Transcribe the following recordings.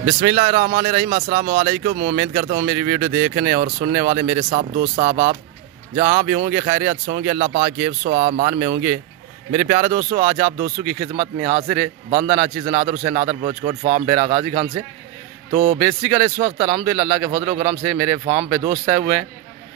बिस्मिल्लाहिर्रहमानिर्रहीम। अस्सलाम वालेकुम। उम्मीद करता हूँ मेरी वीडियो देखने और सुनने वाले मेरे साथ दोस्त साहब आप जहाँ भी होंगे खैरियत से होंगे, अल्लाह पाक के हिफ्ज़ व अमान में होंगे। मेरे प्यारे दोस्तों, आज आप दोस्तों की खिदमत में हाजिर है बंदा नाचीज़ नादर हुसैन नादर बलोचकोट फार्म डेरा गाजी खान से। तो बेसिकली इस वक्त अल्हम्दुलिल्लाह अल्लाह के फजल करम से मेरे फार्म पे दोस्त आए हुए हैं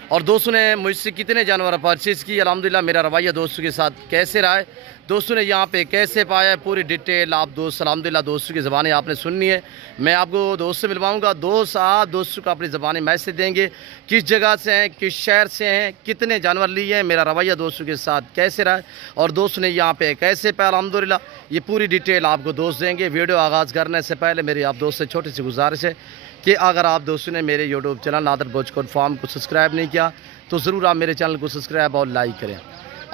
और दोस्तों ने मुझसे कितने जानवर परचेज़ की, अल्हम्दुलिल्लाह मेरा रवैया दोस्तों के साथ कैसे रहा है, दोस्तों ने यहाँ पे कैसे पाया है, पूरी डिटेल आप दोस्त अल्हम्दुलिल्लाह दोस्तों की ज़बानी आपने सुननी है। मैं आपको दोस्त से मिलवाऊंगा, दोस्त आप दोस्तों को अपनी ज़बानी मैसेज देंगे किस जगह से हैं, किस शहर से हैं, कितने जानवर लिए हैं, मेरा रवैया दोस्तों के साथ कैसे रहा है और दोस्तों ने यहाँ पे कैसे पाया, अल्हम्दुलिल्लाह ये पूरी डिटेल आपको दोस्त देंगे। वीडियो आगाज़ करने से पहले मेरी आप दोस्त से छोटी सी गुजारिश है कि अगर आप दोस्तों ने मेरे YouTube channel Nadar Balochkot farm को सब्सक्राइब नहीं किया तो ज़रूर आप मेरे चैनल को सब्सक्राइब और लाइक करें।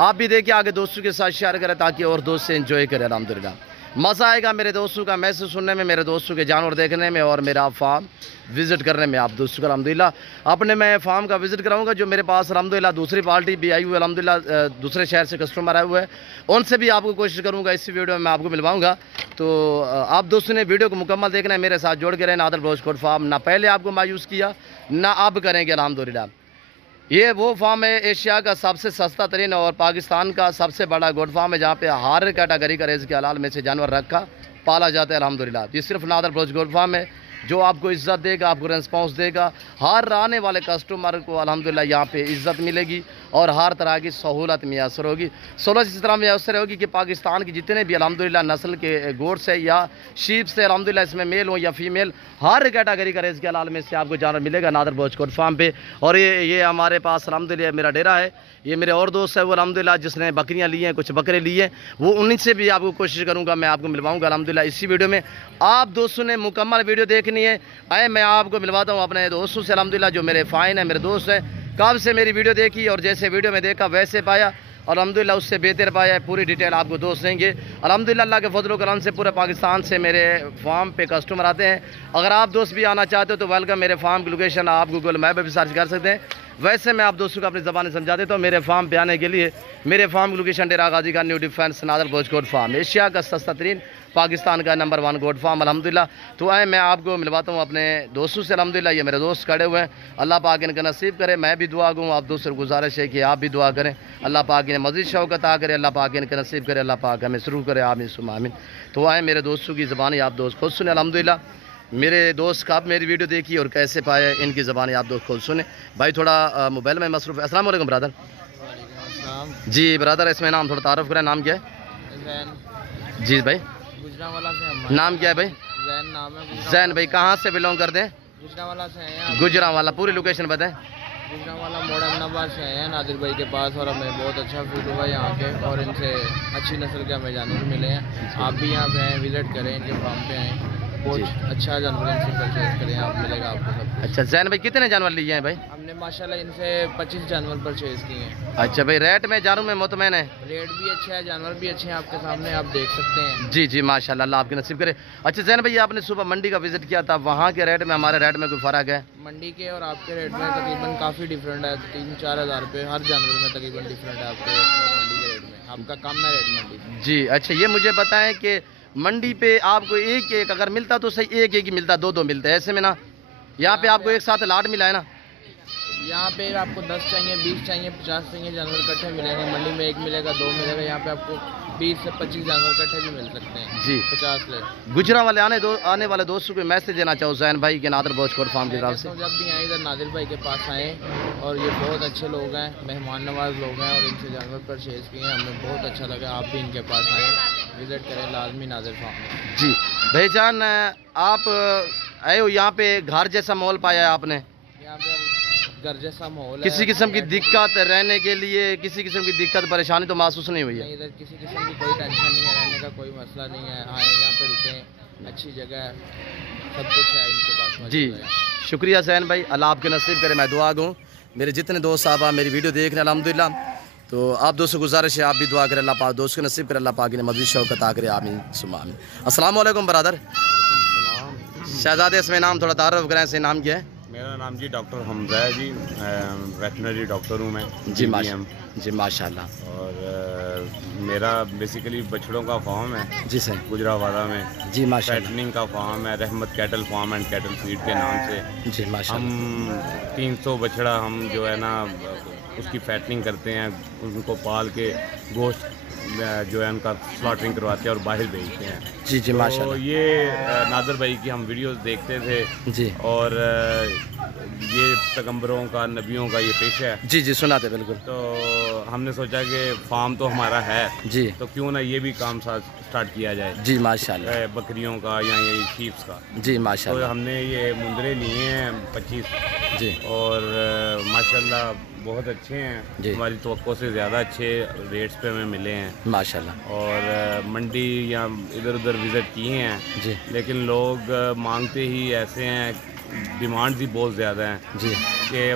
आप भी देखिए, आगे दोस्तों के साथ शेयर करें ताकि और दोस्त से एंजॉय करें। अल्हम्दुलिल्लाह मज़ा आएगा मेरे दोस्तों का मैसेज सुनने में, मेरे दोस्तों के जानवर देखने में और मेरा फार्म विज़िट करने में। आप दोस्तों का अल्हम्दुलिल्लाह अपने मैं फार्म का विज़िट कराऊंगा। जो मेरे पास अल्हम्दुलिल्लाह दूसरी पार्टी भी आई हुई है, अल्हम्दुलिल्लाह दूसरे शहर से कस्टमर आए हुए हैं, उनसे भी आपको कोशिश करूँगा इस वीडियो में मैं आपको मिलवाऊँगा। तो आप दोस्तों ने वीडियो को मुकम्मल देखना है, मेरे साथ जोड़ के रहें। नादर बलोचकोट फार्म ना पहले आपको मायूस किया ना अब करेंगे अल्हम्दुलिल्लाह। ये वो फार्म है एशिया का सबसे सस्ता तरीन और पाकिस्तान का सबसे बड़ा गोट फार्म है जहाँ पे हर कैटेगरी का रिज़्क़ हलाल में से जानवर रखा पाला जाता है अल्हम्दुलिल्लाह। ये सिर्फ नादर बलोच गोट फार्म है जो आपको इज़्ज़त देगा, आपको रेस्पॉन्स देगा, हर आने वाले कस्टमर को अल्हम्दुलिल्लाह यहाँ पे इज़्ज़त मिलेगी और हर तरह की सहूलत मैसर होगी। सहूलत इस तरह मैसर होगी कि पाकिस्तान की जितने भी अल्हम्दुलिल्लाह नस्ल के गोट्स है या शीप से अल्हम्दुलिल्लाह इसमें मेल हो या फीमेल, हर कैटेगरी का रिज़्क़ हलाल में से आपको जानवर मिलेगा नादर बलोचकोट फार्म पे। और ये हमारे पास अल्हम्दुलिल्लाह मेरा डेरा है। ये मेरे और दोस्त है वो अल्हम्दुलिल्लाह जिसने बकरियाँ ली हैं, कुछ बकरे लिए हैं, वो उन्हीं से भी आपको कोशिश करूँगा मैं आपको मिलवाऊँगा अल्हम्दुलिल्लाह इसी वीडियो में। आप दोस्तों ने मुकम्मल वीडियो देखनी है। आए मैं आपको मिलवाता हूँ अपने दोस्तों से अल्हम्दुलिल्लाह जो मेरे फ़ाइन है, मेरे दोस्त हैं, कब से मेरी वीडियो देखी और जैसे वीडियो में देखा वैसे पाया और अल्हम्दुलिल्लाह उससे बेहतर पाया है। पूरी डिटेल आपको दोस्त देंगे अल्हम्दुलिल्लाह। अल्लाह के फजल करम से पूरे पाकिस्तान से मेरे फार्म पे कस्टमर आते हैं। अगर आप दोस्त भी आना चाहते हो तो वेलकम। मेरे फार्म की लोकेशन आप गूगल मैप पर भी सर्च कर सकते हैं। वैसे मैं आप दोस्तों को अपनी ज़बान समझा देता हूँ। मेरे फार्म पे आने के लिए मेरे फार्म की लोकेशन डेरा गाजी का new defence Nadar Balochkot farm, Asia का सस्ता तरीन, पाकिस्तान का नंबर 1 गोट फार्म अल्हम्दुलिल्लाह। तो आए मैं आपको मिलवाता हूँ अपने दोस्तों से अल्हम्दुलिल्लाह। ये मेरे दोस्त खड़े हुए हैं, अल्लाह पाक इनका नसीब करे, मैं भी दुआ दूँ। आप दोस्तों से गुजारिश है कि आप भी दुआ करें, अल्लाह पाक इन्हें मज़ीद शौकत आ करे, अल्लाह पाक इनका नसीब करे, अल्लाह पाक हमें शुरू करे, आमीन सुम्मा आमीन। तो आए मेरे दोस्तों की ज़बानी आप दोस्त खुद सुने अल्हम्दुलिल्लाह। मेरे दोस्त कब मेरी वीडियो देखी और कैसे पाए इनकी ज़बानी आप दोस्त खुद सुने। भाई थोड़ा मोबाइल में मसरूफ़ है। अस्सलाम वालेकुम ब्रदर। जी ब्रदर, इसमें नाम थोड़ा तारुफ करें, नाम क्या है? जी भाई गुजरांवाला से। नाम क्या है भाई? जैन नाम है। जैन भाई कहाँ से बिलोंग करते हैं? गुजरांवाला से हैं। गुजरांवाला, पूरी लोकेशन बताएं। गुजरांवाला मॉडर्न नवाज से हैं नादिर भाई के पास और हमें बहुत अच्छा फील हुआ यहाँ के और इनसे अच्छी नस्ल के हमें जानवर मिले हैं। आप भी यहाँ पे आएँ, विजिट करें, इनके फार्म पे आएँ, बहुत अच्छा जानवर इनसे परचेज करें, आप मिलेगा आपको सब। अच्छा जैन भाई कितने जानवर लिए हैं भाई? हमने माशाल्लाह इनसे 25 जानवर परचेज किए हैं। अच्छा भाई, रेट में जानवर में मुतमैन है? रेट भी अच्छा है, जानवर भी अच्छे हैं, आपके सामने आप देख सकते हैं। जी जी माशाल्लाह, अल्लाह आपके नसीब करे। अच्छा जैन भाई, आपने सुबह मंडी का विजिट किया था, वहाँ के रेट में हमारे रेट में कोई फ़र्क है? मंडी के और आपके रेट में तकरीबन काफ़ी डिफरेंट है, 3-4 हज़ार रुपये हर जानवर में तकरीबन डिफरेंट है आपके मंडी के रेट में। आपका कम है रेट मंडी जी। अच्छा ये मुझे बताएं कि मंडी पे आपको एक अगर मिलता तो सही, एक ही मिलता, दो मिलते हैं ऐसे में ना? यहाँ पे आपको एक साथ लाट मिला है ना? यहाँ पे आपको 10 चाहिए, 20 चाहिए, 50 चाहिए जानवर इकट्ठे मिलेंगे। मंडी में 1 मिलेगा, 2 मिलेगा, यहाँ पे आपको 20 से 25 जानवर इकट्ठे भी मिल सकते हैं जी। 50 ले। गुजरांवाले आने वाले दोस्तों को मैसेज देना चाहो जैन भाई के नादर बलोचकोट फार्म की तरफ से? जब भी आए इधर नादिर भाई के पास आए और ये बहुत अच्छे लोग हैं, मेहमान नवाज लोग हैं और इनसे जानवर परचेज किए हैं, हमें बहुत अच्छा लगा। आप भी इनके पास आएँ, विजिट करें लाजमी नादिर फार्म में। जी भाईजान, आप आए हो यहाँ पे, घर जैसा माहौल पाया है आपने? यहाँ पे घर जैसा माहौल है, किसी किस्म की दिक्कत रहने के लिए, किसी किस्म की दिक्कत परेशानी तो महसूस नहीं हुई है? नहीं, इधर किसी किस्म की कोई टेंशन नहीं है, रहने का कोई मसला नहीं है। आए यहाँ पे रुकें, अच्छी जगह है, सब कुछ है इनके पास। जी शुक्रिया सैन भाई, अल्लाह आपके नसीब करे। मैं दुआ दूँ मेरे जितने दोस्त साहब आप मेरी वीडियो देख रहे हैं अल्हम्दुलिल्लाह, तो आप दोस्तों को गुजारिश है आप भी दुआ करें, अल्लाह पाक दोस्त के नसीब करे, अल्लाह पाक ने मज़ीद शौकत आ करे, आमीन सुम्मा आमीन। अस्सलाम वालेकुम ब्रदर। शहजादे इसमें नाम थोड़ा तारुफ करें, से नाम क्या है? मेरा नाम जी डॉक्टर हमजा है जी, वेटनरी डॉक्टर हूँ मैं जी। जी माशाल्लाह। और میرا بیسیکلی بچڑوں کا فارم ہے جی سر گجرانوالہ میں. جی ماشاء اللہ. فیٹننگ کا فارم ہے Rahmat cattle farm and cattle feed کے نام سے. جی ماشاء اللہ. ہم 300 بچڑا ہم جو ہے نا اس کی فیٹنگ کرتے ہیں, ان کو پال کے گوشت جو ہے ان کا سلاٹرنگ کرواتے ہیں اور باہر بھیجتے ہیں. جی جی ماشاء تو اللہ. یہ نادر بھائی کی ہم ویڈیوز دیکھتے تھے جی اور یہ پیغمبروں کا نبیوں کا یہ پیشہ ہے. جی جی سنا تھے بالکل. تو ہم نے سوچا کہ فارم تو ہمارا ہے جی تو کیوں نہ یہ بھی کام سٹارٹ کیا جائے جی ماشاء اللہ. بکریوں کا یا یہ شیپس کا. جی ماشاء تو اللہ. ہم نے یہ مندرے لیے ہیں 25 جی اور ماشاءاللہ بہت اچھے ہیں. جی. ہماری توقع سے زیادہ اچھے ریٹس پہ ہمیں ملے ہیں ماشاء اللہ. اور منڈی یا ادھر ادھر وزٹ کیے ہیں جی لیکن لوگ مانگتے ہی ایسے ہیں, ڈیمانڈز ہی بہت زیادہ ہیں جی کہ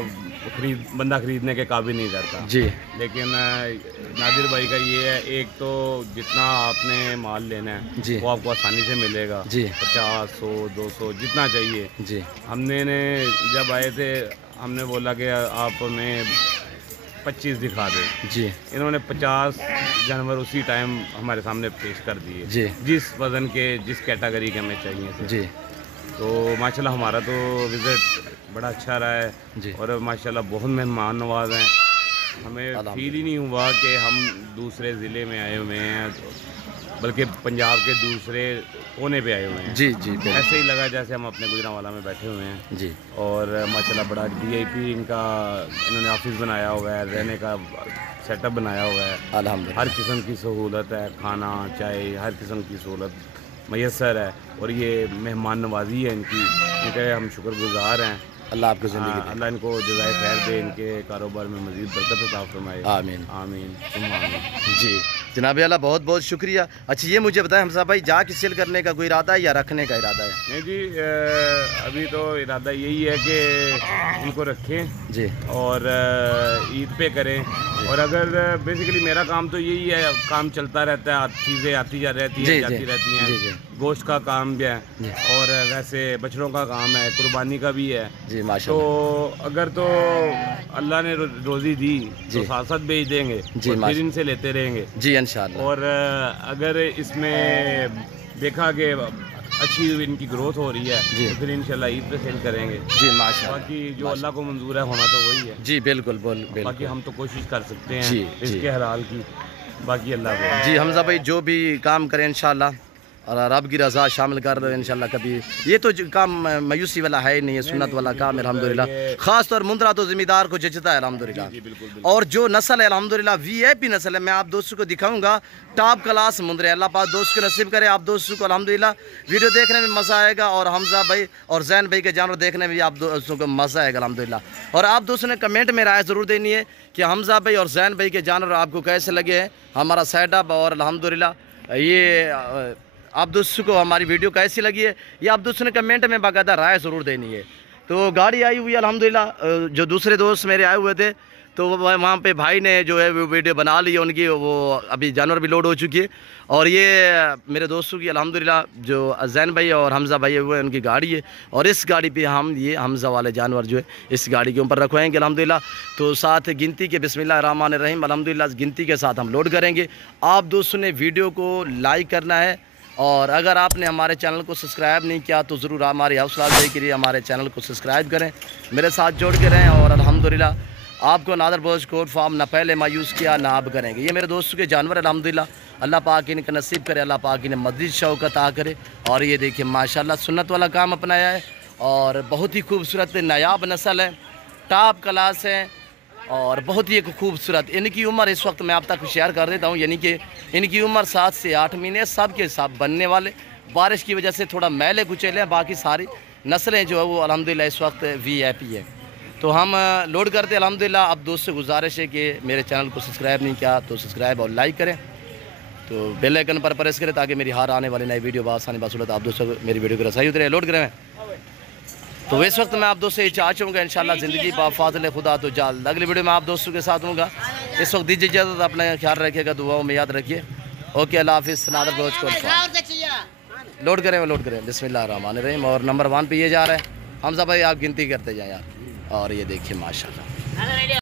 بندہ خریدنے کے قابل نہیں کرتا. جی لیکن نادر بھائی کا یہ ہے, ایک تو جتنا آپ نے مال لینا ہے جی وہ آپ کو آسانی سے ملے گا. جی 50 100 200 جتنا چاہیے. جی ہم نے جب آئے تھے ہم نے بولا کہ آپ ہمیں 25 دکھا دیں. جی انہوں نے 50 جانور اسی ٹائم ہمارے سامنے پیش کر دیے جی جس وزن کے جس کیٹاگری کے ہمیں چاہیے تھے. جی تو ماشاءاللہ ہمارا تو وزٹ بڑا اچھا رہا ہے جی اور ماشاءاللہ بہت مہمان نواز ہیں. ہمیں فیل ہی نہیں ہوا کہ ہم دوسرے ضلع میں آئے ہوئے ہیں بلکہ پنجاب کے دوسرے کونے پہ آئے ہوئے ہیں. جی جی ایسے ہی لگا جیسے ہم اپنے گجرانوالہ میں بیٹھے ہوئے ہیں. جی اور ماشاءاللہ بڑا VIP انہوں نے آفس بنایا ہوا ہے, رہنے کا سیٹ اپ بنایا ہوا ہے. الحمدللہ. ہر قسم کی سہولت ہے, کھانا چائے ہر قسم کی سہولت میسر ہے اور یہ مہمان نوازی ہے ان کی, ان کے ہم شکر گزار ہیں. اللہ آپ کو زندگی دے. اللہ ان کو جزائے خیر دے, ان کے کاروبار میں مزید برکت عطا فرمائے. آمین آمین ثم آمین. جی جناب اللہ بہت بہت شکریہ. اچھا یہ مجھے بتائیں حمزہ بھائی, جا کے سیل کرنے کا کوئی ارادہ ہے یا رکھنے کا ارادہ ہے؟ نہیں جی, ابھی تو ارادہ یہی ہے کہ ان کو رکھیں جی اور عید پہ کریں. اور اگر بیسیکلی میرا کام تو یہی ہے, کام چلتا رہتا ہے, چیزیں آتی جا رہتی ہیں جاتی رہتی ہیں. جی جی گوشت کا کام بھی ہے اور ویسے بچڑوں کا کام ہے, قربانی کا بھی ہے. جی ماشاء اللہ. تو اگر تو اللہ نے روزی دی تو ساتھ ساتھ بیچ دیں گے اور پھر ان سے لیتے رہیں گے. جی انشاءاللہ. اور اگر اس میں دیکھا کہ اچھی ان کی گروتھ ہو رہی ہے تو پھر انشاءاللہ عید پہ سیل کریں گے. جی ماشاء اللہ. باقی جو اللہ کو منظور ہے ہونا تو وہی ہے. جی بالکل بالکل. باقی ہم تو کوشش کر سکتے ہیں اس کے حلال کی, باقی اللہ کو. جی حمزہ بھائی جو بھی کام کریں انشاءاللہ اور رب کی رضا شامل کر رہے ہیں انشاءاللہ. کبھی یہ تو کام مایوسی والا ہے نہیں, ہے سنت والا کام الحمدللہ. خاص طور مندرا تو ذمہ دار کو جچتا ہے الحمدللہ. اور جو نسل ہے الحمدللہ VIP نسل ہے, میں آپ دوستوں کو دکھاؤں گا ٹاپ کلاس مندر ہے. اللہ پاک دوست کو نصیب کرے آپ دوستوں کو الحمدللہ. ویڈیو دیکھنے میں مزہ آئے گا اور حمزہ بھائی اور زین بھائی کے جانور دیکھنے میں بھی آپ دوستوں کو مزہ آئے گا الحمدللہ. اور آپ دوستوں نے کمنٹ میں رائے ضرور دینی ہے کہ حمزہ بھائی اور زین بھائی کے جانور آپ کو کیسے لگے ہیں, ہمارا سیٹ اپ اور الحمدللہ یہ آپ دوستوں کو ہماری ویڈیو کیسی لگی ہے, یہ آپ دوستوں نے کمنٹ میں باقاعدہ رائے ضرور دینی ہے. تو گاڑی آئی ہوئی ہے الحمدللہ, جو دوسرے دوست میرے آئے ہوئے تھے تو وہاں پہ بھائی نے جو ہے وہ ویڈیو بنا لی ہے ان کی, وہ ابھی جانور بھی لوڈ ہو چکی ہے. اور یہ میرے دوستوں کی الحمدللہ جو زین بھائی اور حمزہ بھائی ہوئے ان کی گاڑی ہے, اور اس گاڑی پہ ہم یہ حمزہ والے جانور جو ہے اس گاڑی کے اوپر رکھوائیں گے الحمدللہ. تو ساتھ گنتی کے بسم اللہ الرحمن الرحیم الحمدللہ گنتی کے ساتھ ہم لوڈ کریں گے. آپ دوستوں نے ویڈیو کو لائک کرنا ہے, اور اگر آپ نے ہمارے چینل کو سبسکرائب نہیں کیا تو ضرور ہماری حوصلہ افزائی کے لیے ہمارے چینل کو سبسکرائب کریں, میرے ساتھ جوڑ کے رہیں. اور الحمدللہ آپ کو نادر بوج کوٹ فارم نہ پہلے مایوس کیا نہ اب کریں گے. یہ میرے دوستوں کے جانور الحمدللہ, اللہ پاک ان کا نصیب کرے, اللہ پاک انہیں مزید شوق عطا کرے. اور یہ دیکھیں ماشاءاللہ سنت والا کام اپنایا ہے اور بہت ہی خوبصورت نایاب نسل ہے, ٹاپ کلاس ہے اور بہت ہی ایک خوبصورت. ان کی عمر اس وقت میں آپ تک شیئر کر دیتا ہوں, یعنی کہ ان کی عمر 7 سے 8 مہینے, سب کے سب بننے والے. بارش کی وجہ سے تھوڑا میلے کچیلے ہیں, باقی ساری نسلیں جو ہے وہ الحمدللہ اس وقت VIP ہے. تو ہم لوڈ کرتے الحمدللہ. اب دوست سے گزارش ہے کہ میرے چینل کو سبسکرائب نہیں کیا تو سبسکرائب اور لائک کریں, تو بیل آئیکن پر پریس کریں تاکہ میری ہر آنے والی نئی ویڈیو بآسانی بصورت آپ دوستوں کو میری ویڈیو کی رسائی اترے. لوڈ کریں. تو اس وقت میں آپ دوست سے چاہوں گا انشاءاللہ زندگی با فاضل خدا تو جلد اگلی ویڈیو میں آپ دوستوں کے ساتھ ہوں گا. اس وقت دیجیے اجازت, اپنا خیال رکھیے گا, دعاؤں میں یاد رکھیے. اوکے اللہ حافظ. نادر بلوچ کو لوڈ کریں بسم اللہ الرحمن الرحیم. اور نمبر 1 پہ یہ جا رہا ہے حمزہ بھائی, آپ گنتی کرتے جائیں یار. اور یہ دیکھیے ماشاءاللہ